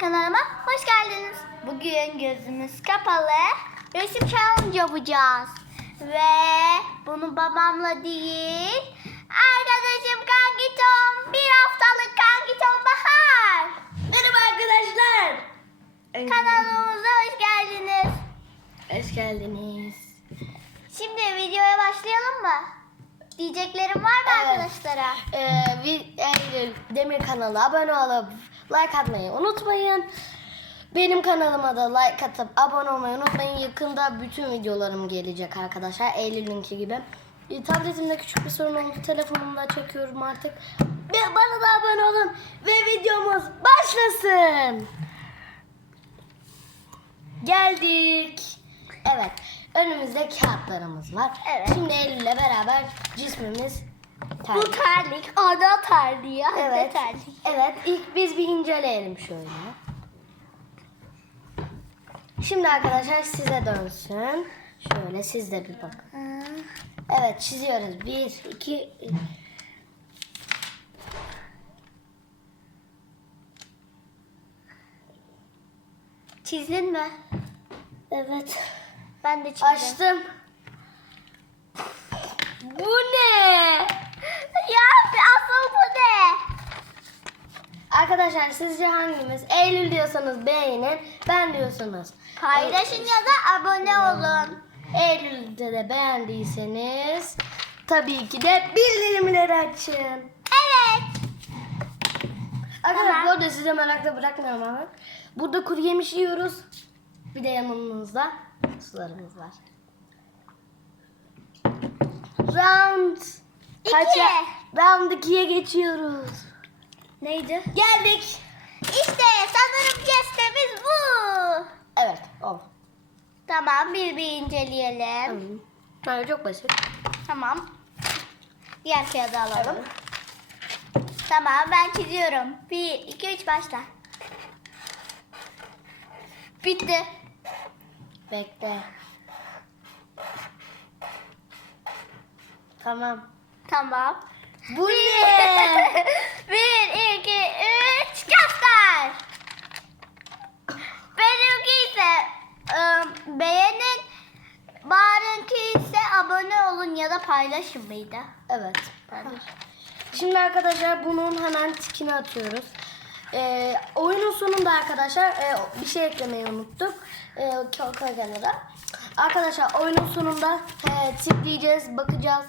Kanalıma hoş geldiniz. Bugün gözümüz kapalı resim challenge yapacağız. Ve bunu babamla değil, arkadaşım Kankitom, bir haftalık Kankitom Bahar. Merhaba arkadaşlar. Kanalımıza hoş geldiniz. Hoş geldiniz. Şimdi videoya başlayalım mı? Diyeceklerim var mı Evet. arkadaşlara? Ee, bir Eylül Demir kanalına abone olup like atmayı unutmayın. Benim kanalıma da like atıp abone olmayı unutmayın. Yakında bütün videolarım gelecek arkadaşlar. Eylül'ünki gibi. Ee, Tabletimde küçük bir sorun oldu. Telefonumda çekiyorum artık. Bana da abone olun. Ve videomuz başlasın. Geldik. Evet. Önümüzde kağıtlarımız var. Evet. Şimdi Eylül'le beraber cismimiz Bu terlik, ada terliği, Evet. terlik. Evet, ilk biz bir inceleyelim şöyle. Şimdi arkadaşlar size dönsün. Şöyle siz de bir bakın. Evet, çiziyoruz. Bir, iki. Çizdin mi? Evet. Ben de çizdim. Açtım. Bu ne? Ya asıl bu ne? Arkadaşlar sizce hangimiz? Eylül diyorsanız beğenin, ben diyorsanız. Paylaşın ya da abone olun. Eylül'de de beğendiyseniz tabii ki de bildirimleri açın. Evet. Arkadaşlar Tamam. bu arada size merakla bırakmıyorum ama. Burada kuru yemiş yiyoruz. Bir de yanımızda sularımız var. Round İki. ya- Round 2'ye geçiyoruz. Neydi? Geldik. İşte sanırım jestemiz bu. Evet. O. Tamam bir bir inceleyelim. Tamam. Hayır çok basit. Tamam. Diğer kağıdı alalım. Tamam ben çiziyorum. Bir, iki, üç başla. Bitti. Bekle. Tamam. Tamam. Bu ne? bir, iki, üç, göster. Benimki ise ıı, beğenin. Bahar'ınki ise abone olun ya da paylaşın mıydı? Evet. Şimdi arkadaşlar bunun hemen tikini atıyoruz. Ee, oyunun sonunda arkadaşlar e, bir şey eklemeyi unuttuk. Koy kenara. Arkadaşlar oyunun sonunda e, tikleyeceğiz, bakacağız.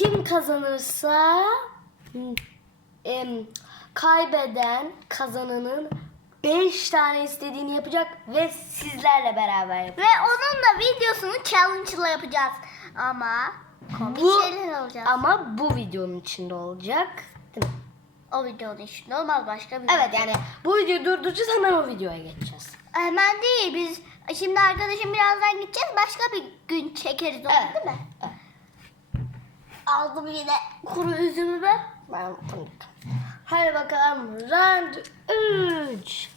Kim kazanırsa em, kaybeden kazananın 5 tane istediğini yapacak ve sizlerle beraber yapacak. Ve onun da videosunu challenge'la yapacağız. Ama komik Bu- şeyler olacak. Ama bu videonun içinde olacak. Değil mi? O videonun içinde olmaz başka bir Evet yani bu videoyu durduracağız hemen o videoya geçeceğiz. Hemen değil biz şimdi arkadaşım birazdan gideceğiz başka bir gün çekeriz onu Evet. değil mi? Evet. Aldım yine kuru üzümümü. Ben. Hadi bakalım round 3.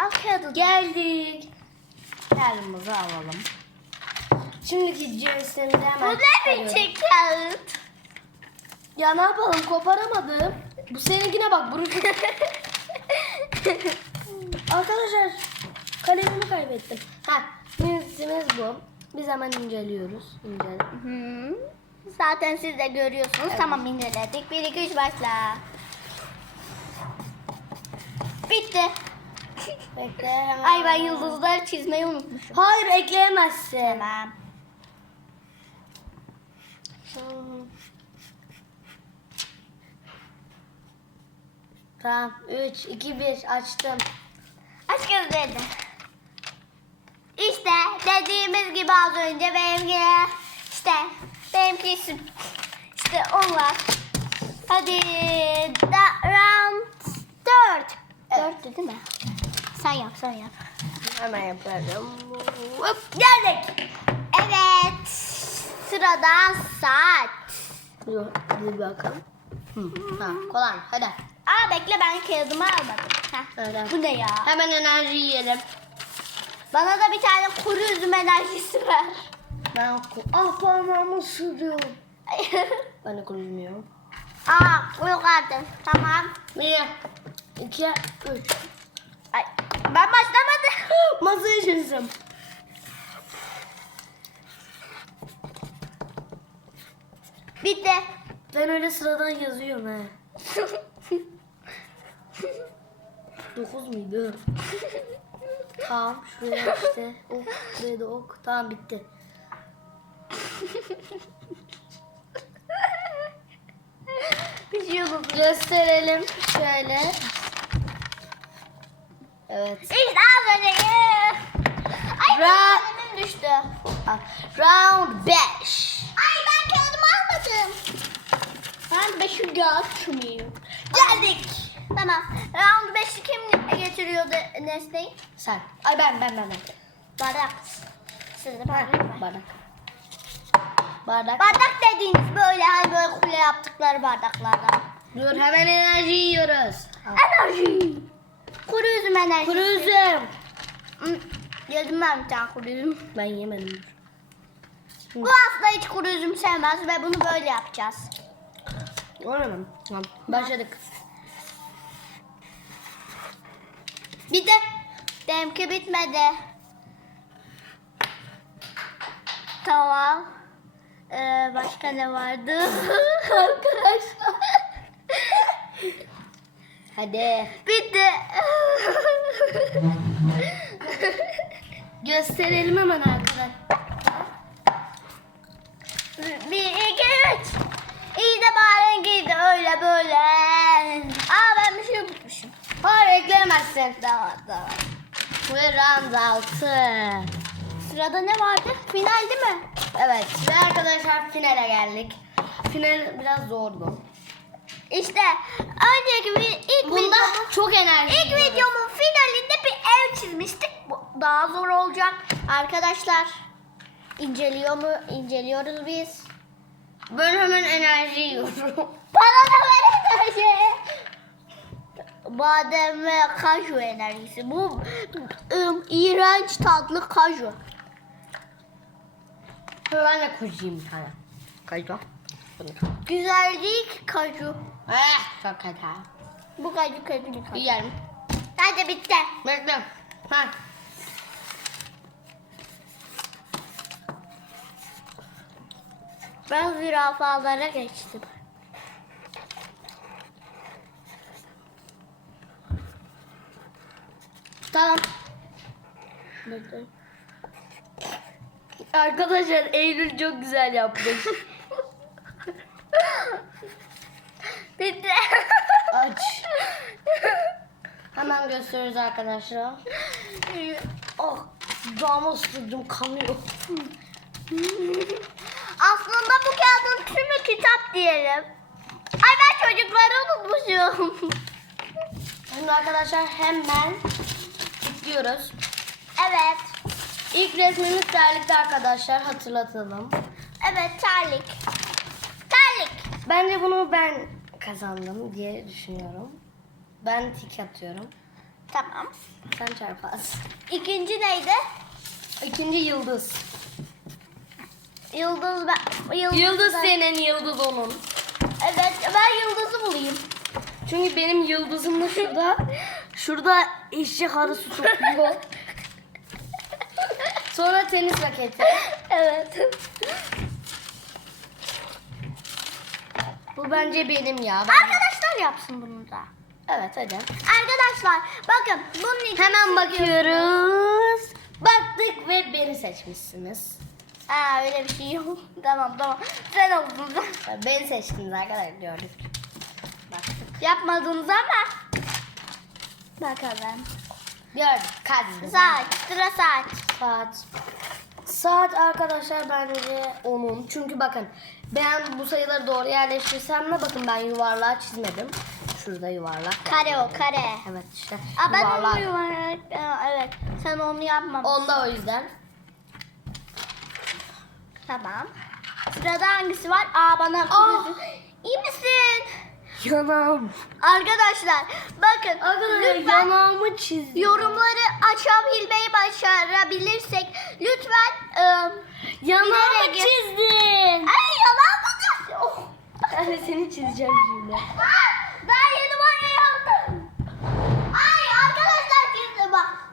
Al kağıdı. Geldik. Kağıdımızı alalım. Şimdiki cinsimizi Bu hemen ne çıkarıyorum. biçim kağıt? Ya ne yapalım koparamadım. Bu seninkine bak. Arkadaşlar kalemimi kaybettim. Ha cinsimiz bu. Biz hemen inceliyoruz. İncele. Hı. Zaten siz de görüyorsunuz. Tamam inceledik. 1 2 3 başla. Bitti. Bekle hemen. Ay ben yıldızları çizmeyi unutmuşum. Hayır ekleyemezsin. Tamam. Tamam. 3, 2, 1 açtım. Aç gözlerini. İşte dediğimiz gibi az önce benimki işte benimki. İşte onlar. Hadi da, round 4. Evet. 4 değil mi? Sen yap sen yap. Hemen yapıyorum. Hop geldik. Evet. Sırada saat. Dur, bir bakalım. Hı. Ha, kolay. Hadi. Aa bekle ben kağıdımı almadım. Heh. Öyle. Bu ne ya? Hemen enerji yiyelim. Bana da bir tane kuru üzüm enerjisi ver. Ben ah parmağımı sürüyorum. Ben de konuşmuyorum. Aa yok artık. Tamam. Bir, iki, üç. Ben başlamadım. Masayı çizdim. Bitti. Ben öyle sıradan yazıyorum he. Dokuz muydu? tamam şuraya işte ok buraya da ok tamam bitti. Bir şey unuttum. Gösterelim şöyle. Evet. İşte önceki. Ay Ra- kalemim düştü. Round 5. Ay ben kağıdımı almadım. Ben beşi geçmiyor. Geldik. Tamam. Round 5'i kim getiriyordu Nesne'yi? Sen. Ay ben ben ben. ben. Bardak. Sırada bardak var. Bardak. Bardak. Bardak dediğiniz böyle hani böyle kule yaptıkları bardaklardan. Dur hemen enerji yiyoruz. Enerji. Kuru üzüm enerjisi. Kuru üzüm. Hı, Yedim ben bir tane kuru üzüm. Ben yemedim. Bu aslında hiç kuru üzüm sevmez ve bunu böyle yapacağız. Mi? Tamam. Başladık. Bitti. Benimki bitmedi. Tamam. Ee, başka ne vardı? Arkadaşlar. Hadi. Bitti. Gösterelim hemen arkadaşlar. Bir, iki, üç. İyi de bari giydi öyle böyle. Aa ben bir şey unutmuşum. Hayır ekleyemezsin. Tamam tamam. Ve round 6. Sırada ne vardı? Final değil mi? Evet ve arkadaşlar finale geldik. Final biraz zordu. İşte önceki bir ilk Bunda videomun, çok enerji. ilk videomun finalinde bir ev çizmiştik. Bu daha zor olacak. Arkadaşlar inceliyor mu? İnceliyoruz biz. Ben hemen enerji yiyorum. Bana da ver enerji. Badem ve kaju enerjisi. Bu ım, iğrenç tatlı kaju. Ben de koyayım bir tane. Kaydı. Güzel değil ki kaju. Eh çok kötü. Bu kaju kötü bir kaju. Yiyelim. Hadi bitti. Bekle. Ha. Ben zürafalara geçtim. Tamam. Bekle. Arkadaşlar Eylül çok güzel yapmış. Bitti. Aç. Hemen gösteriyoruz arkadaşlar. Oh, dama sürdüm kanıyor. Aslında bu kağıdın tümü kitap diyelim. Ay ben çocukları unutmuşum. Şimdi arkadaşlar hemen gidiyoruz. evet. İlk resmimiz terlikte arkadaşlar hatırlatalım. Evet terlik. Terlik. Bence bunu ben kazandım diye düşünüyorum. Ben tik atıyorum. Tamam. Sen çarpaz. İkinci neydi? İkinci yıldız. Yıldız ben. Yıldız, Yıldız ben- senin, yıldız onun. Evet ben yıldızı bulayım. Çünkü benim yıldızım da şurada. Şurada eşek arısı topluyor. Sonra tenis raketi. evet. Bu bence benim ya. Ben... Arkadaşlar yapsın bunu da. Evet hadi. Arkadaşlar bakın bunun için Hemen bakıyoruz. Baktık ve beni seçmişsiniz. Aa öyle bir şey yok. tamam tamam. Sen oldun. Beni seçtiniz arkadaşlar gördük. Baktık. Yapmadınız ama. Bakalım. Gördük. Hadi. Saat. Sıra saat. Saat. Saat arkadaşlar bence onun. Çünkü bakın ben bu sayıları doğru yerleştirsem de bakın ben yuvarlağı çizmedim. Şurada yuvarlak. Kare o kare. Evet işte. Aa, ben yuvarlak. onu yuvarlak. Evet. Sen onu yapmamışsın. Onda o yüzden. Tamam. Sırada hangisi var? Aa bana Aa. İyi misin? Yanağım. Arkadaşlar bakın Arkadaşlar lütfen yanağımı çizdim. yorumları açabilmeyi başarabilirsek lütfen ıı, Yanağımı bilerek- çizdin. Ay yalan mı? Oh. Ben de seni çizeceğim şimdi. Aa, Ben yeni banyo yaptım. Ay arkadaşlar çizdi bak.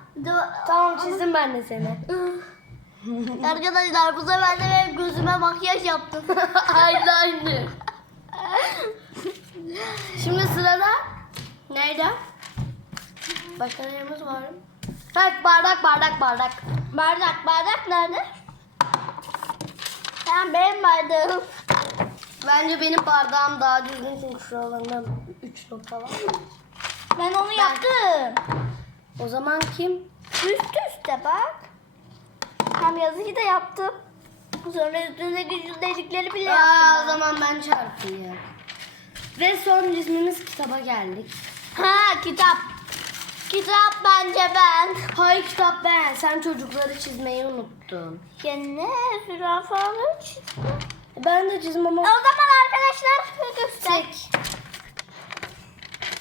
ben de seni. Arkadaşlar bu sefer de benim gözüme makyaj yaptım. aynı aynı. Şimdi sırada neydi? Başka neyimiz var? Evet bardak bardak bardak. bardak bardak nerede? Tamam benim bardağım. Bence benim bardağım daha düzgün çünkü şuralarında 3 nokta var. Ben onu yaptım. O zaman kim? Üst üste bak. Hem yazıyı da yaptım. Sonra üstüne güçlü delikleri bile Aa, o yaptım. ben. zaman ben çarpayım. Ve son cismimiz kitaba geldik. Ha kitap. Kitap bence ben. Hayır kitap ben. Sen çocukları çizmeyi unuttun. Ya ne? Zürafaları çizdim. Ben de çizmem O ama... zaman arkadaşlar göster. Tek.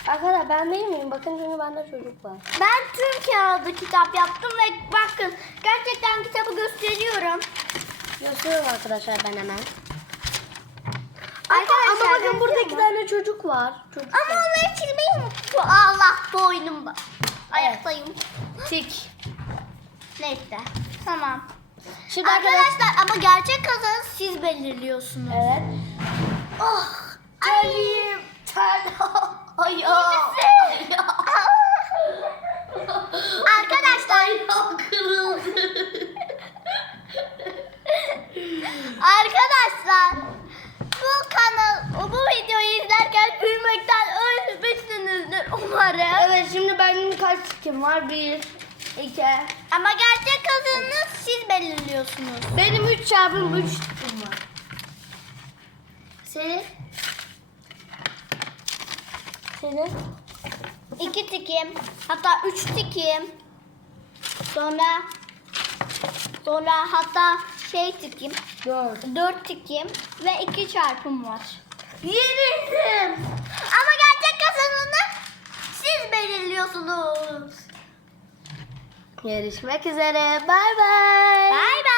Arkadaşlar ben değil miyim? Bakın çünkü bende çocuk var. Ben tüm kağıdı kitap yaptım ve bakın gerçekten kitabı gösteriyorum. Gösteriyorum arkadaşlar ben hemen. Arkadaşlar, ama bakın burada iki tane çocuk var. Çocuk Ama var. onları çizmeyi unuttum. Allah boynumda. Ayaktayım. Tik. Neyse. Tamam. Şimdi arkadaşlar... Arkadaşlar ama gerçek kazanı siz belirliyorsunuz. Evet. Oh. Elim. Ter. Ayağım. Arkadaşlar Ayağım kırıldı. Arkadaşlar bu kanal bu videoyu izlerken gülmekten ölmüşsünüzdür umarım. evet şimdi benim kaç tikim var? Bir, iki. Ama gerçek kazanını siz belirliyorsunuz. Benim 3 çarpım 3 tikim var. Senin? Senin? İki tikim hatta üç tikim sonra sonra hatta şey tikim 4. dört tikim ve iki çarpım var. Yenildim. Ama gerçek kazanını siz belirliyorsunuz. Görüşmek üzere. Bay bay. Bay bay.